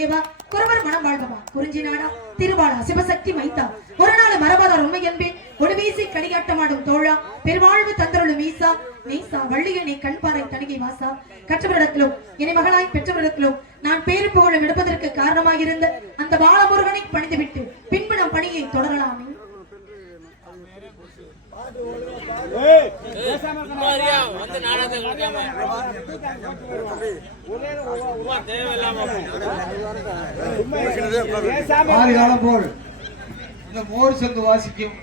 தேவா குறவர் மனம் வாழ்பவா குறிஞ்சி நாடா திருவாளா சிவசக்தி மைத்தா ஒரு நாள் மரபாதார் உண்மை என்பேன் ஒரு வீசி கடிகாட்டமாடும் தோழா பெருவாழ்வு தந்தருளும் ஈசா நீசா வள்ளியனை கண்பாறை தணிகை வாசா கற்றவரிடத்திலும் இனி மகளாய் பெற்றவரிடத்திலும் நான் பேரு புகழும் எடுப்பதற்கு காரணமாயிருந்த அந்த பாலமுருகனை பணிந்துவிட்டு பின்பு நம் பணியை தொடரலாமே. காலம் போல் இந்த மோர் சங்கு வாசிக்கும்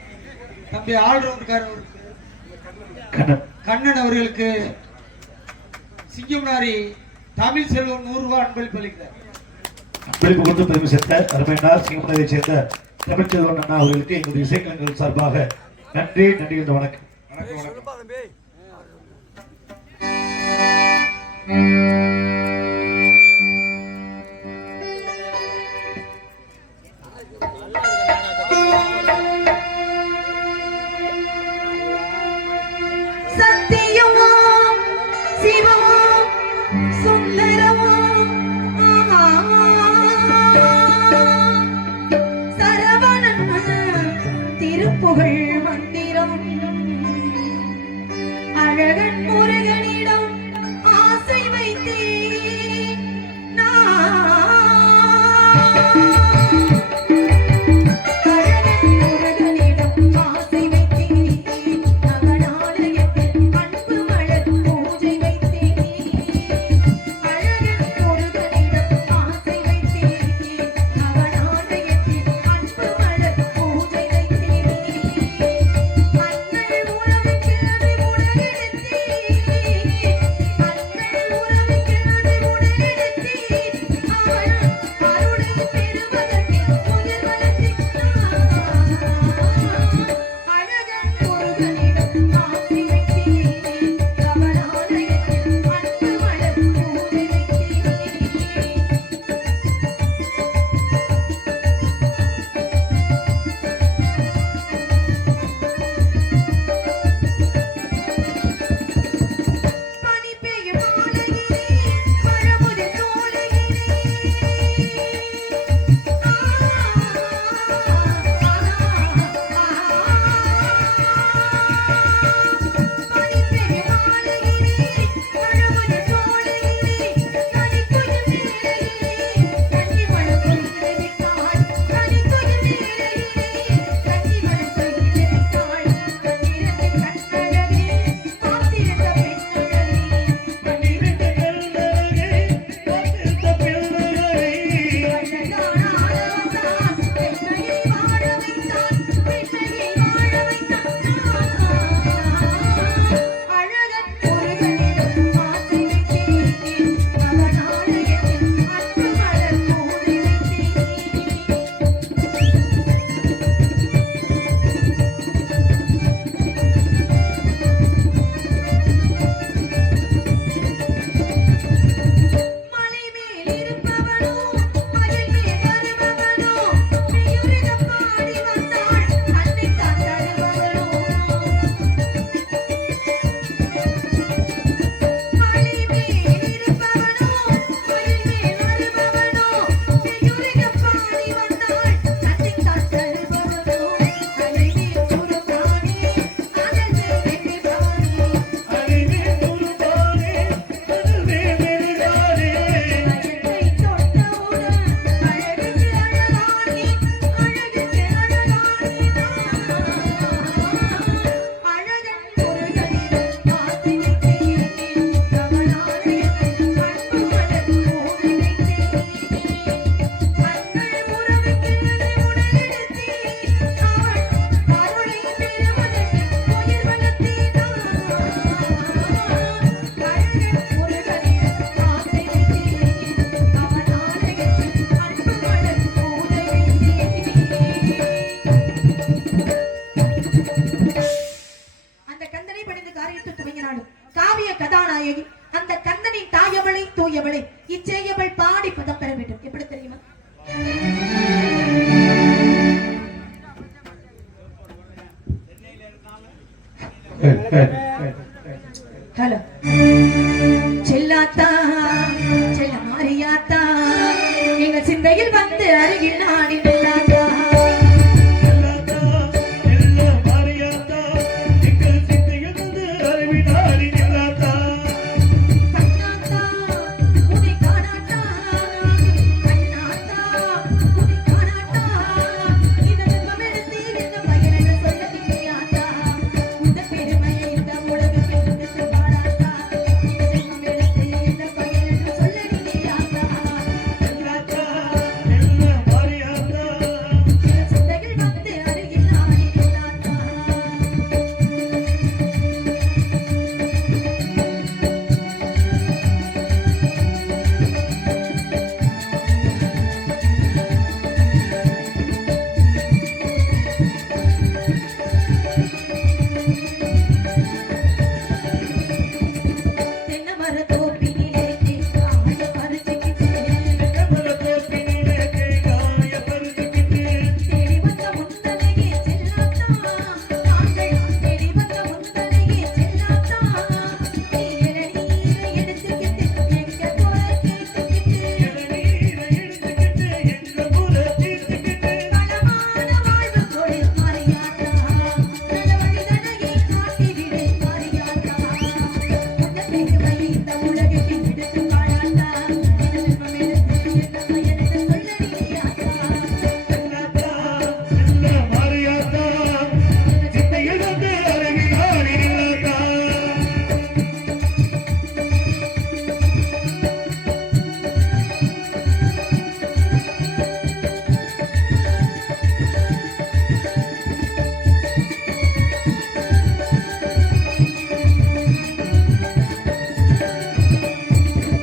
தம்பி ஆல்ரவுண்ட்காரர் கண்ணன் அவர்களுக்கு சிங்கம்னாரி தமிழ் செல்வம் 100 ரூபாய் அன்பளிப்பு அளிக்கிறார். அன்பளிப்பு கொடுத்து பெருமை சேர்த்த அருமையினார் சிங்கம்னாரியை சேர்ந்த தமிழ் செல்வன் அண்ணா அவர்களுக்கு எங்களுடைய இசைக்கலைஞர்கள் சார்பாக நன்றி நன்றி என்ற வணக்கம். சத்தியமா சிவமா சுந்தரமா சரவணன் திருப்புகழ் மந்திரம் அழகன் முருகனிடம் ஆசை வைத்தேன் அருகில் நாடி நில்லாதா எல்லாத்தா எல்ல மாரியாத்தா எங்கள் சிந்தையிலிருந்து அறிவினாடி நில்லாத்தா கண்ணாத்தா உன்னை காணாட்டா கண்ணாத்தா உன்னை காணாட்டா இந்த ஜென்மமெடுத்து என்ன பயனென்று சொல்ல நீயாத்தா இந்த பெருமையை இந்த உலகத்தில் எடுத்து பாடாட்டா இந்த ஜென்மமெடுத்து என்ன பயனென்று சொல்ல நீயாத்தா எல்லாத்தா எல்ல மாரியாத்தா சிந்தையில் வந்து அருகில் நாடி நில்லாதா தென்னை மரத்தோப்பினிலே தேங்காய பறிச்சுக்கிட்டு கமல கோப்பினிலே தேங்காய பறிச்சுக்கிட்டு தேடி வந்த முந்தனையே செல்லாத்தா நாங்கள் தேடி வந்த முந்தனையே செல்லாத்தா நீ இளநீரை எடுத்துக்கிட்டு எங்க போற கேட்டுக்கிட்டு இளநீரை எடுத்துக்கிட்டு எங்க ஊரை தீர்த்துக்கிட்டு களமான வாழ்வு கொடு மாரியாத்தா நல்ல வழிதனையை காட்டிவிடு மாரியாத்தா உன்னை பெருமை இந்த உலகத்தில் எடுத்து பாடாட்டா இந்த ஜென்மம் எடுத்து என்ன பயனென்று சொல்ல நீயாத்தா எல்லாத்தா எல்ல மாரியாத்தா சிந்தையிலிருந்து அறிவினாடி நில்லாத்தா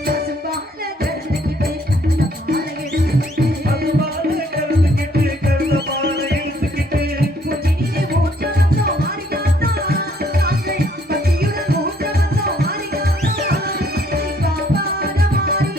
பசும்பால கறந்துக்கிட்டு அந்த பாலை எடுத்துக்கிட்டு அதுபால கறந்துக்கிட்டு கருத பாலை இழுத்துக்கிட்டு புத்தினிலே ஊற்ற வந்தோம் மாரியாத்தா நாங்கள் பக்தியுடன் ஊற்ற வந்தோம் மாரியாத்தா நீ காப்பார மாரி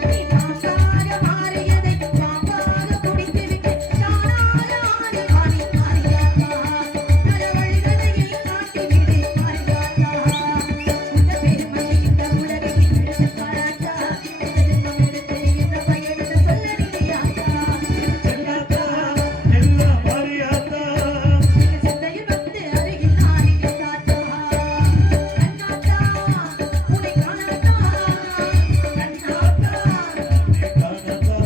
நீ காப்பார மாறியதை பாம்பாக குடித்துவிட்டு தானாக ஆடி ஆடி மாரியாத்தா நல்ல வழிதனையை காட்டிவிடு மாரியாத்தா உன்னை பெருமை இந்த உலகில் எடுத்து பாராட்டா இந்த ஜென்மம் எடுத்து என்ன பயனென்று சொல்ல நீயாத்தா எல்லாத்தா எல்ல மாரியாத்தா சிந்தையில் வந்து அருகில் நாடி நில்லாதா கண்ணாத்தா உன்னை காணாட்டா கண்ணாத்தா காணதா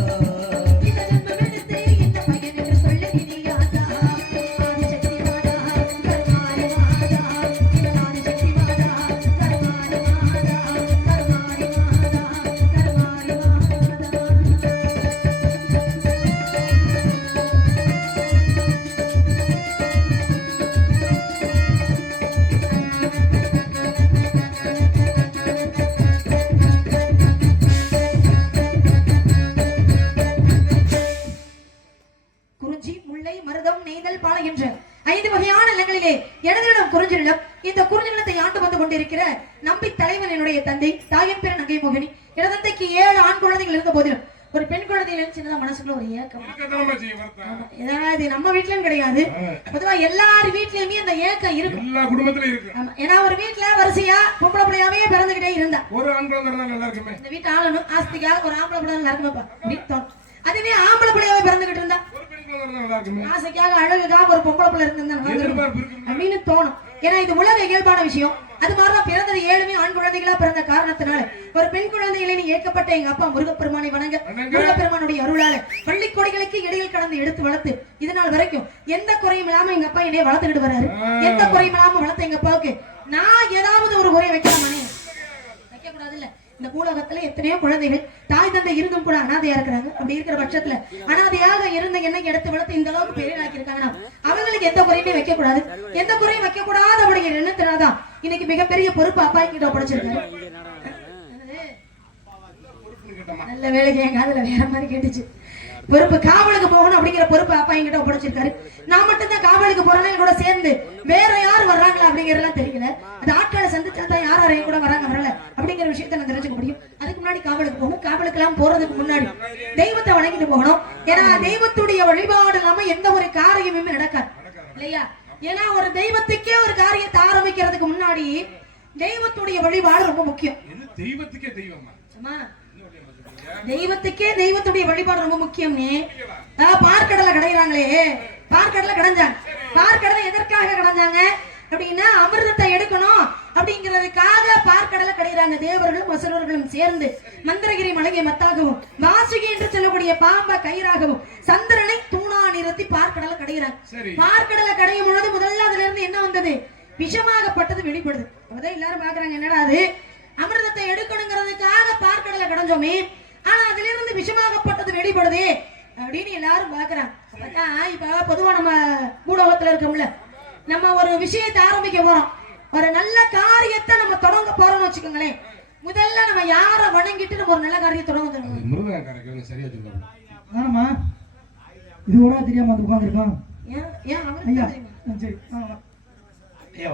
இந்த ஜென்மம் எடுத்து என்ன பயனென்று சொல்ல நீயாத்தா ஆதிசக்தி மாதா கருமாரி மாதா ஆதிசக்தி மாதா கருமாரி மாதா கருமாரி மாதா குறிஞ்சி முல்லை மருதம் நெய்தல் பாலை என்ற 5 வகையான நிலங்களிலே எனதிடம் குறிஞ்சி நிலம். இந்த குறிஞ்சி நிலத்தை ஆண்டு வந்து கொண்டிருக்கிற நம்பி தலைவன் என்னுடைய தந்தை. தாயின் பேர் நங்கை மோகினி. இடதந்தைக்கு 7 ஆண் குழந்தைகள் இருந்த போதிலும் ஒரு பெண் குழந்தையில சின்னதா மனசுக்குள்ள ஒரு ஏக்கம். ஆமா, ஏதாவது நம்ம வீட்லயும் கிடையாது, பொதுவா எல்லார் வீட்லயுமே அந்த ஏக்கம் இருக்கும். எல்லா குடும்பத்திலும் இருக்கு. ஆமா, ஏன்னா ஒரு வீட்டுல வரிசையா பொம்பளை பிள்ளையாவே பிறந்துகிட்டே இருந்தா ஒரு ஆண் குழந்தை இருந்தா நல்லா இருக்குமே. இந்த வீட்டு ஆளணும் ஆஸ்திக்காக ஒரு ஆம்பளை பிள்ளை நல்லா இருக்குமாப்பா அப்படின்னு தோணும். அதுவே ஆம்பளை பிள்ளையாவே பிறந்துகிட்டு இருந்தா ஒரு பெண் குழந்தை இருந்தா நல்லா இருக்குமே. ஆசைக்காக அழகுக்காக ஒரு பொம்பளை பிள்ளை இருந்தா நல்லா இருக்கும் எதிர்பார்ப்பு இருக்கு. அப்படின்னு தோணும். ஏன்னா இது உலக இயல்பான விஷயம். அது மாதிரிதான் பிறந்தது 7 ஆண் குழந்தைகளா பிறந்த காரணத்தினால ஒரு பெண் குழந்தைகளை நீ ஏற்கப்பட்ட எங்க அப்பா முருகப்பெருமானை வணங்க முருகப்பெருமானுடைய அருளால பள்ளி கொடிகளுக்கு இடையில் கடந்து எடுத்து வளர்த்து இதனால் வரைக்கும் எந்த குறையும் இல்லாம எங்க அப்பா என்னைய வளர்த்துக்கிட்டு வர்றாரு. எந்த குறையும் இல்லாம வளர்த்த எங்க அப்பாவுக்கு நான் ஏதாவது ஒரு குறை வைக்கலாமானே? வைக்க கூடாது இல்ல. இந்த பூலோகத்துல எத்தனையோ குழந்தைகள் தாய் தந்தை இருந்தும் கூட அனாதையா இருக்கிறாங்க. அப்படி இருக்கிற பட்சத்துல அனாதையாக இருந்த என்னை எடுத்து வளர்த்து இந்த அளவுக்கு பெரியனாக்கி இருக்காங்கன்னா அவங்களுக்கு எந்த குறையுமே வைக்க கூடாது. எந்த குறையும் வைக்க கூடாது அப்படிங்கிற எண்ணத்தினால்தான் இன்னைக்கு மிகப்பெரிய பொறுப்பு அப்பா கிட்ட ஒப்படைச்சிருக்காரு. நல்ல வேலைக்கு என் காதுல வேற மாதிரி கேட்டுச்சு. பொறுப்பு. காவலுக்கு போகணும் அப்படிங்கிற பொறுப்பு அப்பா என்கிட்ட ஒப்படைச்சிருக்காரு. நான் மட்டும் தான் காவலுக்கு போறேன்னா என் கூட சேர்ந்து வேற யார் வர்றாங்களா அப்படிங்கறதெல்லாம் தெரியல. அது ஆட்களை சந்திச்சா தான் யார் யாரையும் கூட வராங்க வரல அப்படிங்கிற விஷயத்த நான் தெரிஞ்சுக்க முடியும். அதுக்கு முன்னாடி காவலுக்கு போகணும். காவலுக்கு எல்லாம் போறதுக்கு முன்னாடி தெய்வத்தை வணங்கிட்டு போகணும். ஏன்னா தெய்வத்துடைய வழிபாடு இல்லாம எந்த ஒரு காரியமுமே நடக்காது இல்லையா? ஏன்னா ஒரு தெய்வத்துக்கே ஒரு காரியத்தை ஆரம்பிக்கிறதுக்கு முன்னாடி தெய்வத்துடைய வழிபாடு ரொம்ப முக்கியம். தெய்வத்துக்கே தெய்வமா? தெய்வத்துக்கே தெய்வத்துடைய வழிபாடு ரொம்ப முக்கியம். பார்க்கடலை கடைறாங்களே, பார்க்கடலை கடைஞ்சாங்க. பார்க்கடலை எதற்காக கடைஞ்சாங்க அப்படின்னா அமிர்தத்தை எடுக்கணும் அப்படிங்கிறதுக்காக பார்க்கடலை கடைறாங்க. தேவர்களும் அசுரர்களும் சேர்ந்து மந்திரகிரி மலையை மத்தாகவும் வாசுகி என்று சொல்லக்கூடிய பாம்பை கயிறாகவும் சந்திரனை தூணா நிறுத்தி பார்க்கடலை கடைகிறாங்க. பார்க்கடலை கடையும் பொழுது முதல்ல அதுல இருந்து என்ன வந்தது? விஷமாகப்பட்டது வெளிப்படுது. அப்பதான் எல்லாரும் பாக்குறாங்க, என்னடா அது அமிர்தத்தை எடுக்கணுங்கிறதுக்காக பார்க்கடலை கடைஞ்சோமே, ஆனா அதுல இருந்து விஷமாகப்பட்டது வெளிப்படுதே அப்படின்னு எல்லாரும் பாக்குறாங்க. இப்ப பொதுவா நம்ம ஊடகத்துல இருக்கோம்ல, நம்ம ஒரு விஷயத்தை ஆரம்பிக்க போறோம், ஒரு நல்ல காரியத்தை நம்ம தொடங்க போறோம்னு வச்சுக்கோங்களேன், முதல்ல நம்ம யார வணங்கிட்டு நம்ம ஒரு நல்ல காரியத்தை தொடங்க. சரியா சொல்லுங்க. ஆமா, இது கூட தெரியாம வந்து உட்கார்ந்திருக்கோம். ஏன் ஏன் ஐயா சரி ஐயா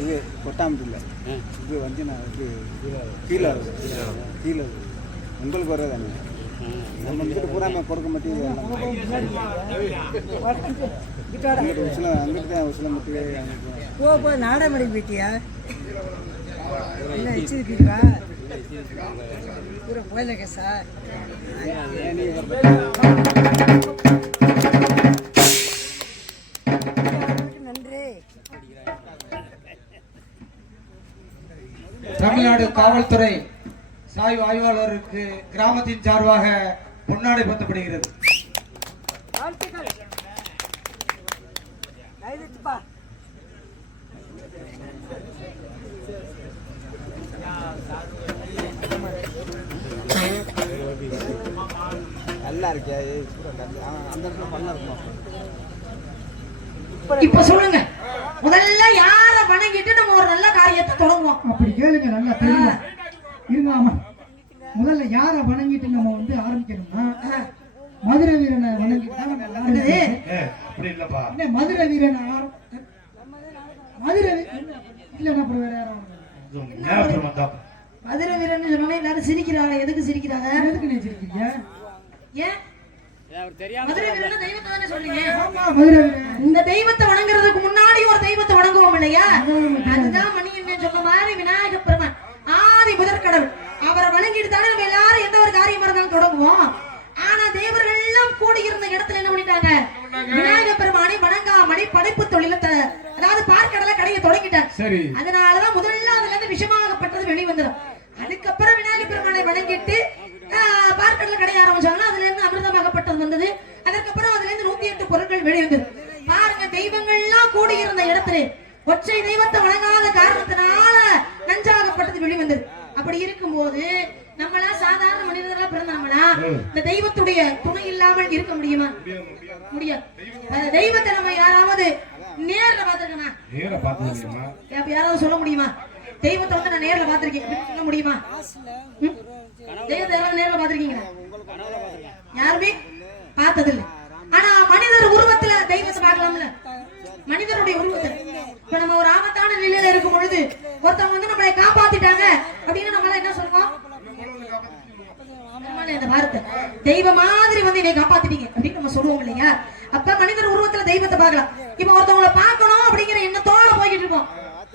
இது கொட்டாமட்டில்லை, இது வந்து நான் இது கீழே கீழே உங்களுக்கு வர்றதானே, நம்ம இங்கிட்டு பூரா கொடுக்க மாட்டேங்குது. அங்கிட்டு தான் உசில மட்டும் போ நாடமடி போயிட்டியா? என்ன வச்சிருக்கீங்களா? பூரா போயிலக்கா சார். நன்றி. தமிழ்நாடு காவல்துறை சாய்வு ஆய்வாளருக்கு கிராமத்தின் சார்பாக பொன்னாடை பத்தப்படுகிறது. நல்லா இருக்கியா? அந்த பண்ண இருக்குமா? இப்ப சொல்லுங்க, முதல்ல யார வணங்கிட்டு நம்ம ஒரு நல்ல காரியத்தை தொடங்குவோம். அப்படி கேளுங்க, நல்லா தெரியல இருங்க. ஆமா, முதல்ல யார வணங்கிட்டு நம்ம வந்து ஆரம்பிக்கணும்னா மதுரை வீரனை வணங்கிட்டு தான் நம்ம அப்படி இல்லப்பா. மதுரை வீரனை மதுரை இல்லன்னா அப்புறம் வேற யாரும் மதுரை வீரன் சொன்னா எல்லாரும் சிரிக்கிறாங்க. எதுக்கு சிரிக்கிறாங்க? எதுக்கு நீ சிரிக்கிறீங்க? ஏன் மதுரை வீரன் தெய்வத்தை தானே சொல்றீங்க? ஆமா, மதுரை வீரன். இந்த தெய்வத்தை வணங்குறதுக்கு முன்னாடி ஒரு தெய்வத்தை வணங்குவோம் இல்லையா? அதுதான் மணி என்ன சொன்ன மாதிரி விநாயக பெருமான் ஆதி முதற் கடவுள். அவரை வணங்கிட்டு தானே நம்ம எல்லாரும் எந்த ஒரு காரியம் இருந்தாலும் தொடங்குவோம். ஆனா தேவர்கள் எல்லாம் கூடியிருந்த இடத்துல என்ன பண்ணிட்டாங்க? விநாயக பெருமானை வணங்காமணி படைப்பு தொழில அதாவது பார்க்கடலை கடையை தொடங்கிட்டாங்க. அதனாலதான் முதல்ல அதுல இருந்து விஷமாகப்பட்டது வெளிவந்துடும். அதுக்கப்புறம் விநாயக பெருமானை வணங்கிட்டு பார்க்கடலை கடைய ஆரம்பிச்சாங்க. அதுல இருந்து அமிர்தமாகப்பட்டது வந்தது. அதுக்கப்புறம் அதுல இருந்து 108 பொருட்கள் வெளிவந்தது. பாருங்க, தெய்வங்கள் எல்லாம் கூடியிருந்த இடத்துல ஒற்றை தெய்வத்தை வணங்காத காரணத்தினால நஞ்சாகப்பட்டது வெளிவந்தது. அப்படி இருக்கும்போது நம்மளா சாதாரண மனிதர்களா பிறந்தவங்களா இந்த தெய்வத்துடைய துணை இல்லாமல் இருக்க முடியுமா? முடியாது. தெய்வத்தை நம்ம யாராவது நேர்ல பாத்துருக்கோமா? யாராவது சொல்ல முடியுமா? தெய்வத்தை வந்து நான் நேர்ல பாத்திருக்கேன் சொல்ல முடியுமா? தெய்வத்தை யாராவது நேர்ல பாத்திருக்கீங்களா? யாருமே பார்த்ததில்லை. ஆனா மனிதர் உருவத்துல தெய்வத்தை பார்க்கலாம்ல, மனிதருடைய உருவத்துல. இப்ப நம்ம ஒரு ஆபத்தான நிலையில இருக்கும் பொழுது ஒருத்தவங்க வந்து நம்மளை காப்பாத்திட்டாங்க அப்படின்னு நம்மளால என்ன சொல்றோம்? இந்த வார்த்தை தெய்வ மாதிரி வந்து என்னை காப்பாத்திட்டீங்க அப்படின்னு நம்ம சொல்லுவோம் இல்லையா? அப்ப மனிதர் உருவத்துல தெய்வத்தை பார்க்கலாம். இப்ப ஒருத்தவங்களை பார்க்கணும் அப்படிங்கிற எண்ணத்தோட போய்கிட்டு இருக்கோம்.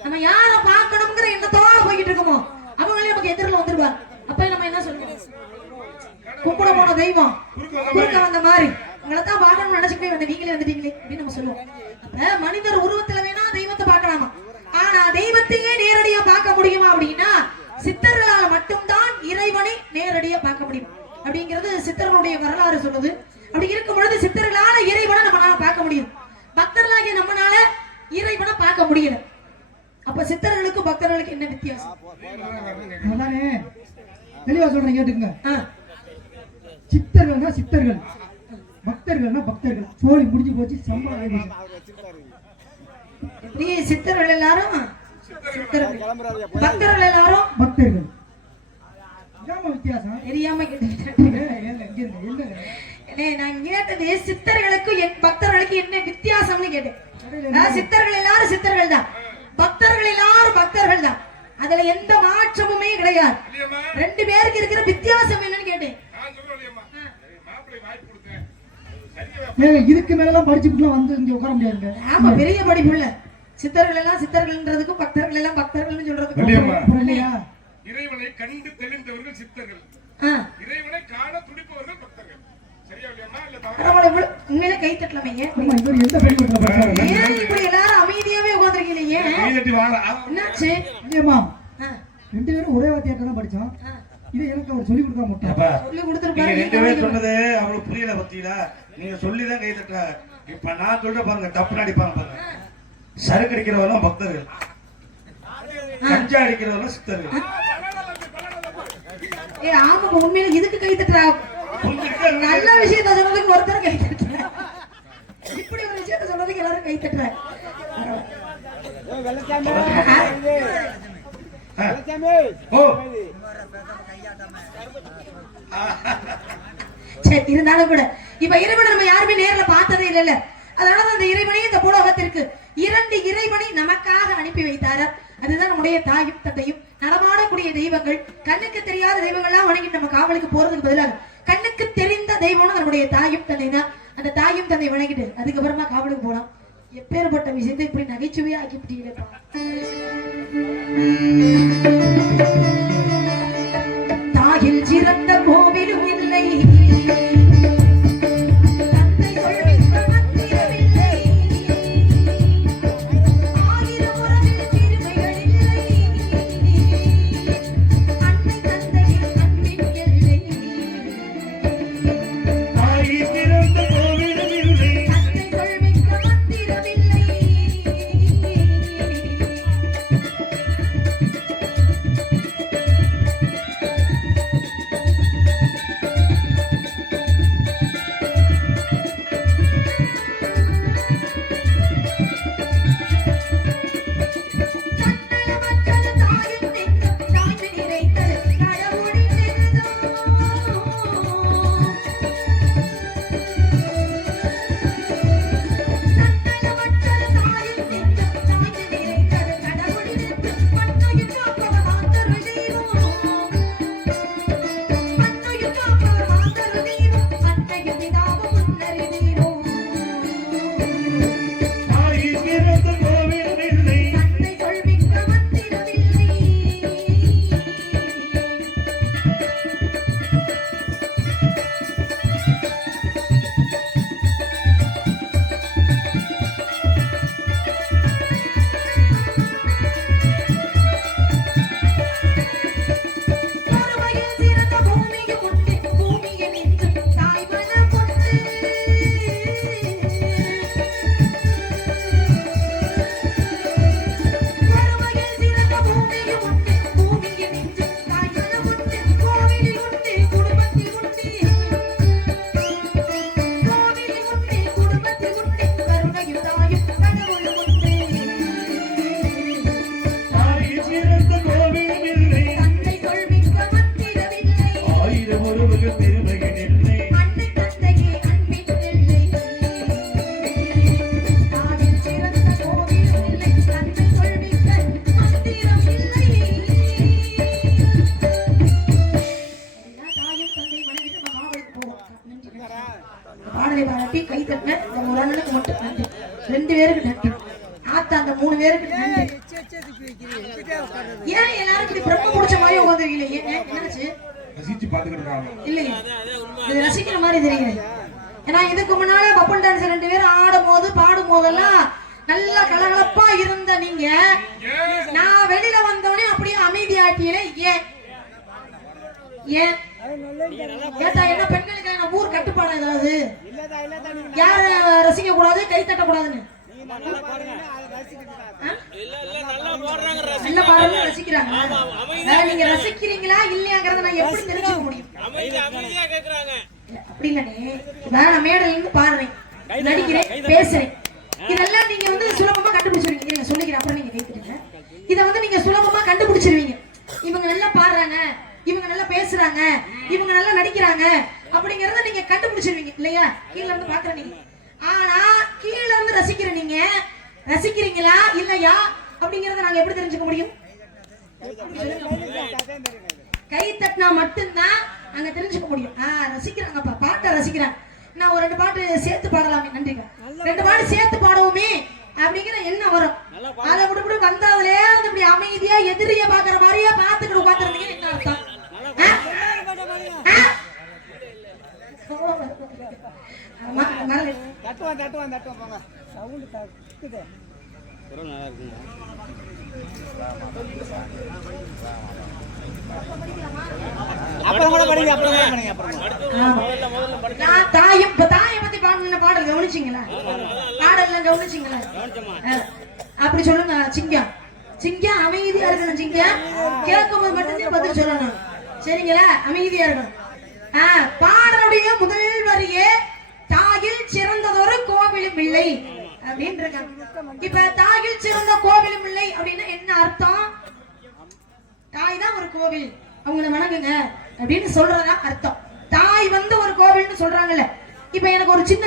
நம்ம யார பார்க்கணுங்கிற எண்ணத்தோட போய்கிட்டு இருக்கோமோ அவங்களே நமக்கு எதிரில் வந்துருவாங்க. அப்ப நம்ம என்ன சொல்லுவோம்? கும்பிட போன தெய்வம் குறுக்க வந்த மாதிரி உங்களை தான் பார்க்கணும்னு நினைச்சுக்கிட்டே வந்து நீங்களே வந்துட்டீங்களே அப்படின்னு நம்ம சொல்லுவோம். அப்ப மனிதர் உருவத்துல வேணா தெய்வத்தை பார்க்கலாமா? ஆனா தெய்வத்தையே நேரடியா பார்க்க முடியுமா அப்படின்னா சித்தர்களால மட்டும்தான் இறைவனை நேரடியா பார்க்க முடியும் அப்படிங்கிறது சித்தர்களுடைய வரலாறு சொல்லுது. அப்படி இருக்கும் பொழுது சித்தர்களால இறைவனை நம்மளால பார்க்க முடியும், பக்தர்களாகிய நம்மளால இறைவனை பார்க்க முடியல. அப்ப சித்தர்களுக்கு பக்தர்களுக்கு என்ன வித்தியாசம்? அதானே தெளிவா சொல்றேன், கேட்டுங்க. சித்தர்கள்னா சித்தர்கள், பக்தர்கள்னா பக்தர்கள். சோழி முடிஞ்சு போச்சு, சம்பளம் ஆகி போச்சு. நீ சித்தர்கள் எல்லாரும் சித்தர்கள், பக்தர்கள் எல்லாரும் பக்தர்கள். இதாம்மா வித்தியாசம். தெரியாம கேட்டுக்கிட்டேன். ஏங்க, இங்க இருங்க, இல்லைங்க. நான் கேட்டது சித்தர்களுக்கும் என் பக்தர்களுக்கு என்ன வித்தியாசம்னு கேட்டேன். சித்தர்கள் எல்லாரும் சித்தர்கள் தான், பக்தர்கள் எல்லாரும் பக்தர்கள் தான். அதுல எந்த மாற்றமுமே கிடையாது. ரெண்டு பேருக்கு இருக்கிற வித்தியாசம் என்னன்னு கேட்டேன். ஏங்க, இதுக்கு மேலாம் படிச்சுட்டுலாம் வந்து இங்க உட்கார முடியாதுங்க. ஆமா, பெரிய படிப்புள்ள சித்தர்கள் எல்லாம் சித்தர்கள்ன்றதுக்கும் பக்தர்கள் எல்லாம் பக்தர்கள்னு சொல்றதுக்கும் வெளியம்மா. அப்புறம் இல்லையா? இறைவனை கண்டு தெளிந்தவர்கள் சித்தர்கள், இறைவனை காண துடிப்பவர்கள் பக்தர்கள். சரியா இல்லையம்மா? இல்ல தவறா? பரவாயில்ல, உண்மையிலே கை தட்டலாமே. ஆமா, இவர் எந்த பள்ளிக்கூடத்துல படிச்சாரு? ஏன் இப்படி எல்லாரும் அமைதியாவே உட்கார்ந்திருக்கீங்க? கை தட்டி வாடா. என்னாச்சு? இல்லையம்மா, ஆ, ரெண்டு பேரும் ஒரே வாத்தியார்ட்ட தான் படிச்சோம். ஆ. இது எனக்கு அவர் சொல்லி கொடுக்க மாட்டார். அப்பா, சொல்லி நீங்க கொடுத்துருப்பாரு. ரெண்டு பேரும் சொன்னது அவங்களுக்கு புரியல பத்தியா? நீங்க சொல்லிதான் கை தட்டுற. இப்ப நான் சொல்ற பாருங்க, தப்பு அடிப்பாங்க பாருங்க. சரக்கு அடிக்கிறவரெல்லாம் பக்தர்கள், கஞ்சா அடிக்கிறவரெல்லாம் சித்தர்கள். ஏ ஆமா, உண்மையில இதுக்கு கை தட்டுறா. நல்ல விஷயத்த சொன்னதுக்கு ஒருத்தர் கை தட்டுற. இப்படி ஒரு விஷயத்த சொன்னதுக்கு எல்லாரும் கை தட்டுற. ஓ, சரி, இருந்தாலும் கூட இப்ப இறைவனை நம்ம யாருமே நேர்ல பார்த்ததே இல்லைல்ல. அதனால அந்த இறைவனை இந்த பூலோகத்திற்கு 2 இறைவனை நமக்காக அனுப்பி வைத்தார். அதுதான் நம்முடைய தாயும் தந்தையும். நடமாடக்கூடிய தெய்வங்கள், கண்ணுக்கு தெரியாத தெய்வங்கள்லாம் வணங்கி நம்ம காவலுக்கு போறதுக்கு பதிலாக கண்ணுக்கு தெரிந்த தெய்வம்னு நம்முடைய தாயும் தந்தை தான். அந்த தாயும் தந்தை வணங்கிட்டு அதுக்கப்புறமா காவலுக்கு போலாம். எப்பேற்பட்ட விஷயத்தை இப்படி நகைச்சுவையா ஆக்கிவிட்டீங்களேப்பா. தாயில் சிறந்த கோவிலும் இல்லை, தந்தை கொள்வித்த மந்திரமில்லை, ஆயிரம் உறவில் பெருமைகள் இல்லை, அன்னை தந்தையில் அன்பின் எல்லை, தாய் பிறந்த கோவிலும் இல்லை, தந்தை கொள்வித்த மந்திரமில்லை. பாடலை பாராட்டி கை தட்டின இந்த ஒரு அண்ணனுக்கு மட்டும் நன்றி. 2 பேருக்கு நன்றி. ஆத்தா அந்த 3 பேருக்கு நன்றி. ஏன் எல்லாரும் இப்படி பிரம்ம பிடிச்ச மாதிரி உட்காந்துருக்கீங்க? என்னாச்சு? ரசிச்சு பாத்துக்கிட்டு இருக்காங்க. இல்லையே, இது ரசிக்கிற மாதிரி தெரியல. ஏன்னா இதுக்கு முன்னால பப்பன் டான்ஸ் 2 பேரும் ஆடும் போது பாடும் போதெல்லாம் நல்லா கலகலப்பா இருந்த நீங்க நான் வெளியில வந்தவனே அப்படியே அமைதியாட்டியலே. ஏன் ஏன் ஏத்தா என்ன பெண்களுக்கு ஊர் கட்டுப்பாடு ஏதாவது? யார ரசிக்க கூடாது, கை தட்ட கூடாதுன்னு நல்ல பாருங்க ரசிக்கிறாங்க. நீங்க ரசிக்கிறீங்களா இல்லையாங்கிறத நான் எப்படி தெரிஞ்சுக்க முடியும்? அப்படி இல்லனே நான் மேடையில இருந்து பாடுறேன், நடிக்கிறேன், பேசுறேன். இதெல்லாம் நீங்க வந்து சுலபமா கண்டுபிடிச்சிருவீங்க. நீங்க சொல்லிக்கிறேன், அப்புறம் நீங்க கேட்குறீங்க. இத வந்து நீங்க சுலபமா கண்டுபிடிச்சிருவீங்க. இவங்க நல்லா பாடுறாங்க, இவங்க நல்லா பேசுறாங்க, இவங்க நல்லா நடிக்கிறாங்க அப்படிங்கறத நீங்க கண்டுபிடிச்சிருவீங்க இல்லையா? கீழ இருந்து பாக்குற நீங்க. ஆனா கீழ இருந்து ரசிக்கிற நீங்க ரசிக்கிறீங்களா இல்லையா அப்படிங்கறத நாங்க எப்படி தெரிஞ்சுக்க முடியும்? கை தட்டினா மட்டும்தான் நாங்க தெரிஞ்சுக்க முடியும். ரசிக்கிறாங்கப்பா, பாட்டை ரசிக்கிறாங்க. நான் ஒரு 2 பாட்டு சேர்த்து பாடலாமே, நன்றிங்க, 2 பாட்டு சேர்த்து பாடுவோமே அப்படிங்கிற என்ன வரும்? அதை விட்டு வந்ததுல இருந்து இப்படி அமைதியா எதிரிய பாக்குற மாதிரியே பாத்துக்கிட்டு உட்காந்துருந்தீங்க, என்ன அர்த்தம்? தாயை பத்தி பாடுன பாடல் கவனிச்சிங்களா? பாடல் கவனிச்சிங்களா? அப்படி சொல்லுங்க. சிங்கம் சிங்கம் அமைதியா இருக்கணும். சிங்கம் கேட்கும் போது மட்டும்தான் பதில் சொல்லணும், சரிங்களா? அமைதியா இருக்கணும். பாடலுடைய முதல் வரியே தாயில் சிறந்ததொரு கோவிலும் இல்லை அப்படின்னு இருக்காங்க. இப்ப தாயில் சிறந்த கோவிலும் இல்லை அப்படின்னா என்ன அர்த்தம்? தாய் தான் ஒரு கோவில், அவங்கள வணங்குங்க அப்படின்னு சொல்றதா அர்த்தம். தாய் வந்து ஒரு கோவில்னு சொல்றாங்கல்ல. இப்ப எனக்கு ஒரு சின்ன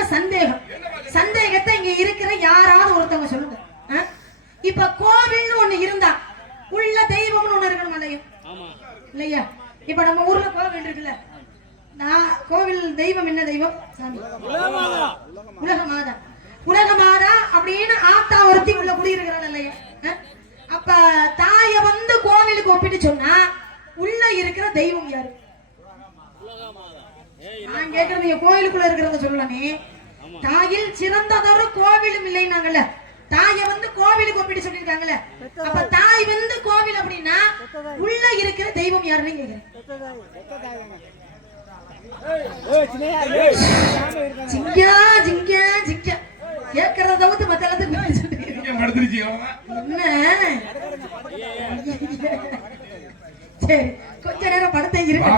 சந்தேகத்தை இங்க இருக்கிற யாராவது ஒருத்தவங்க சொல்லுங்க. இப்ப கோவில்னு ஒண்ணு இருந்தா உள்ள தெய்வம்னு ஒண்ணு இருக்கணும் இல்லையா? இப்ப நம்ம ஊர்ல கோவில் இருக்குல்ல, கோவில் தெய்வம் என்ன தெய்வம்? சாமி உலகமாதா. உலகமாதா அப்படின்னு ஆத்தா ஒருத்தி உள்ள குடியிருக்கிறாள் இல்லையா? அப்ப தாய வந்து கோவிலுக்கு ஒப்பிட்டு சொன்னா உள்ள இருக்கிற தெய்வம் யாரு? நான் கேக்குறது கோயிலுக்குள்ள இருக்கிறத சொல்லலாமே. தாயில் சிறந்ததொரு கோவிலும் இல்லைன்னாங்கல்ல, தாய வந்து கோவிலுக்கு ஒப்பிட்டு சொல்லிருக்காங்கல்ல. அப்ப தாய் வந்து கோவில் அப்படின்னா உள்ள இருக்கிற தெய்வம் யாருன்னு கேக்குறேன். சிங்கா சிங்கா சிங்கா கேக்குறத தவிர்த்து மத்த என்ன? சரி, கொஞ்ச நேரம் படுத்தே இருக்கு,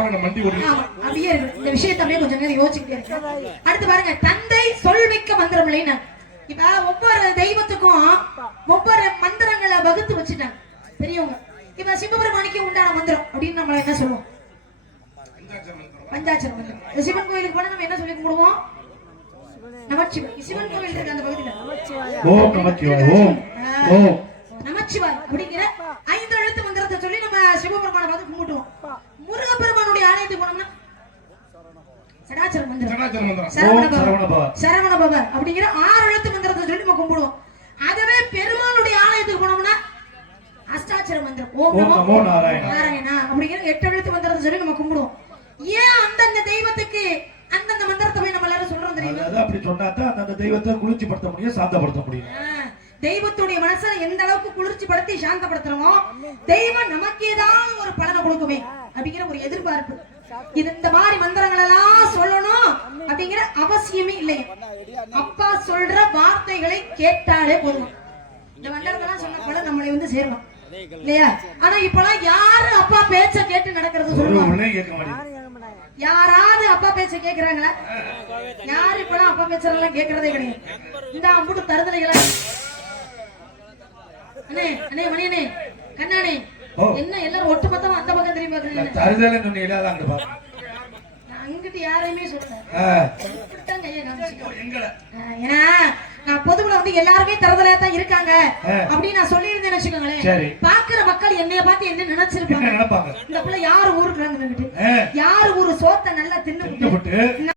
அப்படியே இருக்கு. இந்த விஷயத்தை அப்படியே கொஞ்ச நேரம் யோசிச்சுக்கிட்டே இருக்கு. அடுத்து பாருங்க, தந்தை சொல்மிக்க மந்திரம் இல்லைன்னா. இப்ப ஒவ்வொரு தெய்வத்துக்கும் ஒவ்வொரு மந்திரங்களை வகுத்து வச்சுட்டாங்க பெரியவங்க. இப்ப சிவபெருமானிக்கு உண்டான மந்திரம் அப்படின்னு நம்ம என்ன சொல்லுவோம்? பஞ்சாட்சர மந்திரம். சிவன் கோயிலுக்கு போனா நம்ம என்ன சொல்லி கும்பிடுவோம்? நமச்சிவாய். சிவன் கோவில் இருக்கு அந்த பகுதியில ஓம் நமச்சிவாய், ஓம் ஓம் நமச்சிவாய் அப்படிங்கிற 5 எழுத்து மந்திரத்தை சொல்லி நம்ம சிவபெருமானை பார்த்து கும்பிடுவோம். முருகப்பெருமானுடைய ஆலயத்துக்கு போனோம்னா சடாச்சர மந்திரம், சரவண பவ அப்படிங்கிற 6 எழுத்து மந்திரத்தை சொல்லி நம்ம கும்பிடுவோம். அதுவே பெருமாளுடைய ஆலயத்துக்கு போனோம்னா அஷ்டாட்சர மந்திரம், ஓம் நமோ நாராயணா அப்படிங்கிற 8 எழுத்து மந்திரத்தை சொல்லி நம்ம கும்பிடுவோம். ஏன் அந்தந்த தெய்வத்துக்கு அந்தந்த மந்திரத்தை போய் நம்ம எல்லாரும் சொல்றோம் தெரியுமா? அப்படி சொன்னாதான் அந்த தெய்வத்தை குளிர்ச்சிப்படுத்த முடியும், சாந்தப்படுத்த முடியும். தெய்வத்துடைய மனசை எந்த அளவுக்கு குளிர்ச்சிப்படுத்தி சாந்தப்படுத்துறோமோ தெய்வம் நமக்கு ஏதாவது ஒரு பலனை கொடுக்குமே அப்படிங்கிற ஒரு எதிர்பார்ப்பு. இது இந்த மாதிரி மந்திரங்கள் எல்லாம் சொல்லணும் அப்படிங்கிற அவசியமே இல்லை. அப்பா சொல்ற வார்த்தைகளை கேட்டாலே போதும். இந்த மந்திரத்தெல்லாம் சொன்ன போல நம்மளை வந்து சேரணும் இல்லையா? ஆனா இப்பெல்லாம் யாரு அப்பா பேச்ச கேட்டு நடக்கிறது சொல்லுவாங்க? யாராவது அப்பா பேச்ச கேக்குறாங்களா? யாரு இப்பெல்லாம் அப்பா பேச்செல்லாம் கேட்கறதே கிடையாது. இந்த அம்புட்டு தருதலைகளா அண்ணே அண்ணே மணியனே கண்ணானே என்ன எல்லாரும் ஒட்டுமொத்தமா அந்த பக்கம் திரும்பி பாக்குறீங்க? தருதலை சொன்னீங்களா? அங்க பாரு, அங்கிட்டு யாரையுமே சொல்லல, இப்படித்தான் கையை காமிச்சிட்டோம். ஏன்னா நான் பொதுவுல வந்து எல்லாருமே தருதலா தான் இருக்காங்க அப்படின்னு நான் சொல்லி இருந்தேன்னு வச்சுக்கோங்களேன். பாக்குற மக்கள் என்னைய பார்த்து என்ன நினைச்சிருப்பாங்க? இந்த பிள்ளை யாரு ஊருக்கு யாரு ஊரு சோத்தை நல்லா தின்னு